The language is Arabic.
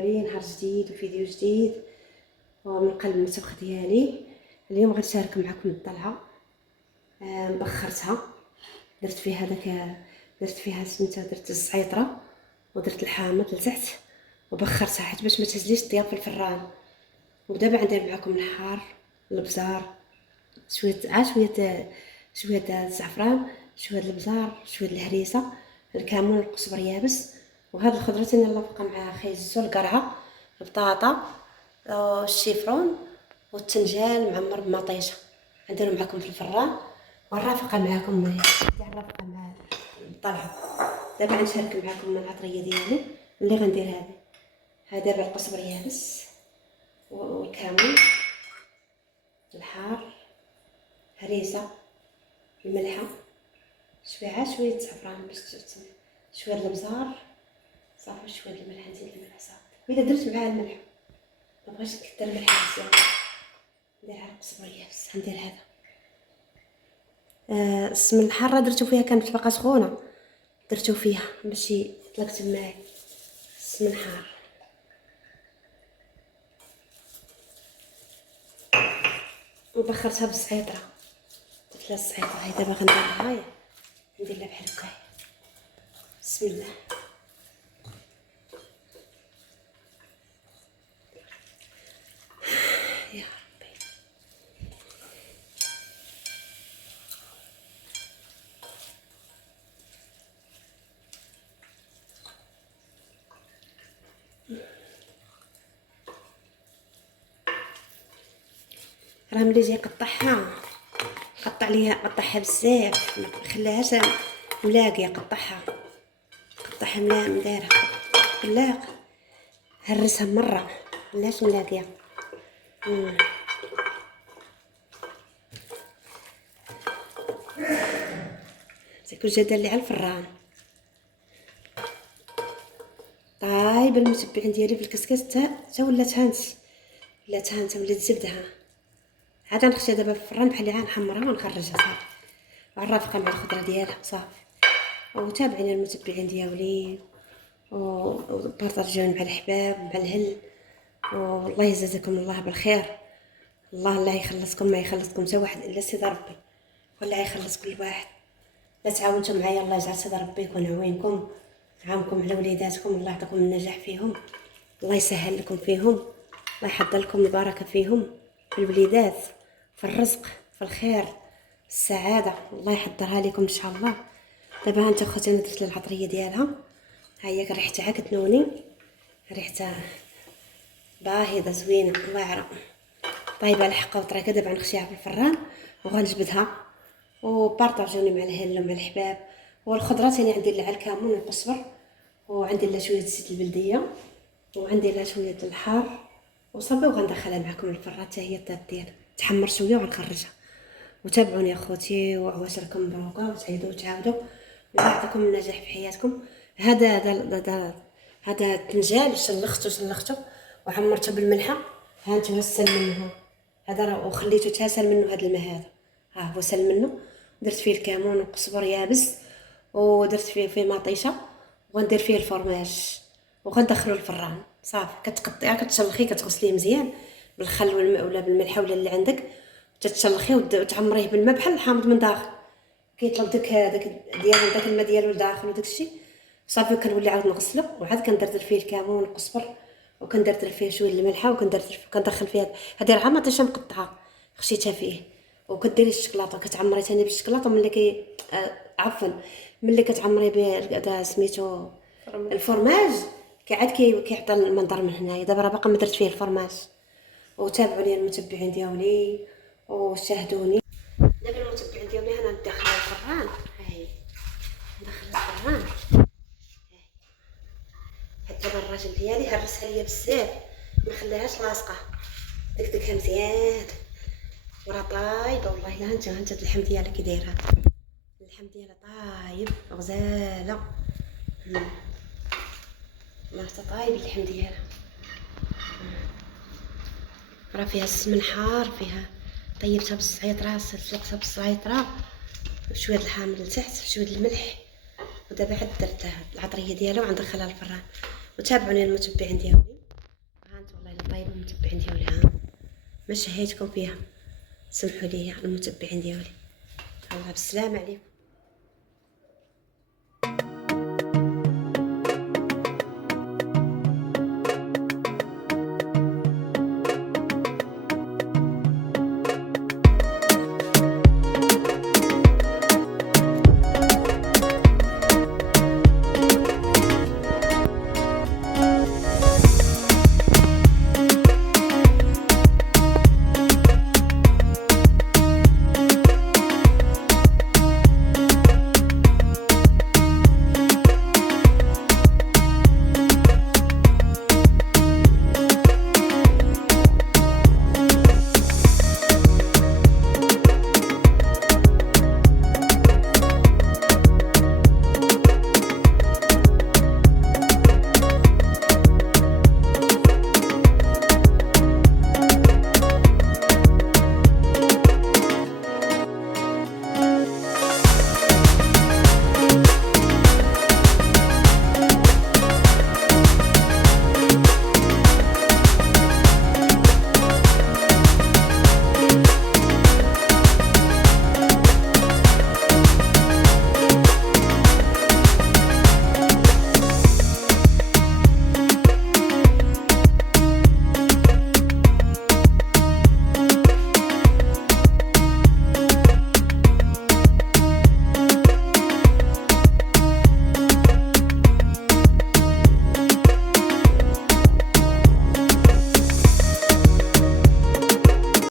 ديالي، نهار جديد وفيديو جديد ومن قلب المطبخ ديالي. اليوم غنشارك معكم الطلعه. مبخرتها، درت فيها سميتها، درت الزعيطره ودرت الحامض لتحت وبخرتها حيت باش ما تهزليش الطياب في الفران. ودابا غندير معكم الحار، البزار، شويه الزعفران، شويه البزار، شويه الهريسه، الكمون، القزبر يابس. وهاد الخضرتين يلا بقى مع خيزو، القرعه، البطاطا، الشيفرون والتنجال معمر بمطيشه. غنديرو معكم في الفران ونرافق معكم نرافق مع الطلعه. دابا غنشارك معكم العطريه ديالي اللي غندير. هذا دابا القزبر يابس والكمون، الحار، هريسه، الملحه، شويه الزعفران باش شويه البزار صافي، شويه الملح، نزيد الملح صافي. واذا درت معاه الملح ما بغيتش نكثر الملح بزاف، ندير على القزبر يابس. غندير هذا السمن الحاره درتو فيها، كانت باقا سخونه درتو فيها باش يطلق معايا السمن حار. وبخرتها بالزعيطره، درت لها الزعيطره. هاي دابا غندير لها بحال هكا. بسم الله. يا ربي، راه ملي جاي قطعها قطعها بزاف، ما خلاهاش ملاقيه. قطعها مدارها لا هرسها مره، علاش ملاقيه. كل جا دار لي على الفران. طايب المتبعين ديالي في الكسكاس تا ولات هانت ولات زبدها. عاد نخشى دابا في الفران بحال اللي غنحمرها ونخرجها صافي، ونرافقها مع الخضره ديالها صافي. وتابعيني المتبعين ديالي وبارطاجيوني مع الحباب مع الهل. والله يجازيكم الله بالخير. الله يخلصكم، ما يخلصكم حتى واحد الا سيدي ربي، ولا يخلص كل واحد. لا تعاونتوا معايا الله يجعل سيدي ربي يكون عوينكم، عامكم على وليداتكم، الله يعطيكم النجاح فيهم، الله يسهل لكم فيهم، الله يحضر لكم البركه فيهم، في الوليدات، في الرزق، في الخير، السعاده، الله يحضرها لكم ان شاء الله. دابا هانت اختي انا درت العطريه ديالها، ها هي ريحتها كتنوني، ريحتها باهظه زوينه واعره طايبه على حقها وطريقه. دابا غنخشيها في الفران وغنجبدها. وبارطاجوني مع الهل ومع الحباب. والخضرات يعني عندي لها الكمون والقزبر، وعندي لها شويه زيت البلديه، وعندي لها شويه الحار وصافي. وغندخلها معكم الفران حتى هي تدير تحمر شويه وغنخرجها. وتابعوني اخوتي، وعواشركم مبروكه، وتعيدوا وتعاودوا، الله يعطيكم النجاح في حياتكم. هذا التنجال شلختو وعمرته بالملحه. ها انتم سال منه هذا راه، وخليته تاسل منه هذا الماء هذا، ها هو سال منه. درت فيه الكمون والقزبر يابس، ودرت فيه مطيشه، وغندير فيه الفرماج وغندخلو الفران صافي. كتقطعيه، كتشلخيه، كتغسليه مزيان بالخل والماء ولا بالملح ولا اللي عندك، تتشلخيه وتعمريه بالماء بحال الحامض من داخل، كيطلق داك ديال داك الماء ديالو لداخل وداك الشيء صافي. كنولي عاود نغسلو وعاد كندردر فيه الكمون والقزبر، وكندردر فيه شويه الملحه، كندخل فيها هذه راه مطيشه مقطعه خشيتها فيه. وكديري الشكلاطه، كتعمري ثاني بالشكلاطه ملي عفوا ملي كتعمري به سميتو الفرماج، كيعاد كيعطي المنظر من هنايا. دابا راه باقا ما درت فيه الفرماج. وتابعوا لي المتبعين ديالي وشاهدوني. دابا المتبعين ديالي انا ندخل الفران، هاي ندخل الفران. دابا الراجل ديالي هرسها ليا بزاف، ما خلاهاش لاصقه، دكدكها مزيان وراه طايبه. والله الا هانت اللحم ديالها كي دايره، اللحم ديالها طايب غزاله، ما طايب اللحم ديالها. راه فيها السمن حار، فيها طيبتها بالزعيطره، سلقتها بالزعيطره، شويه الحامض لتحت، شويه الملح. ودابا عاد درت العطريه ديالها وغندخلها للفران. وتابعوني المتبعين ديالي. المتبعين ديالي. ها ما شهيتكم فيها، سمحوا لي المتبعين ديالي. الله بالسلامه عليكم.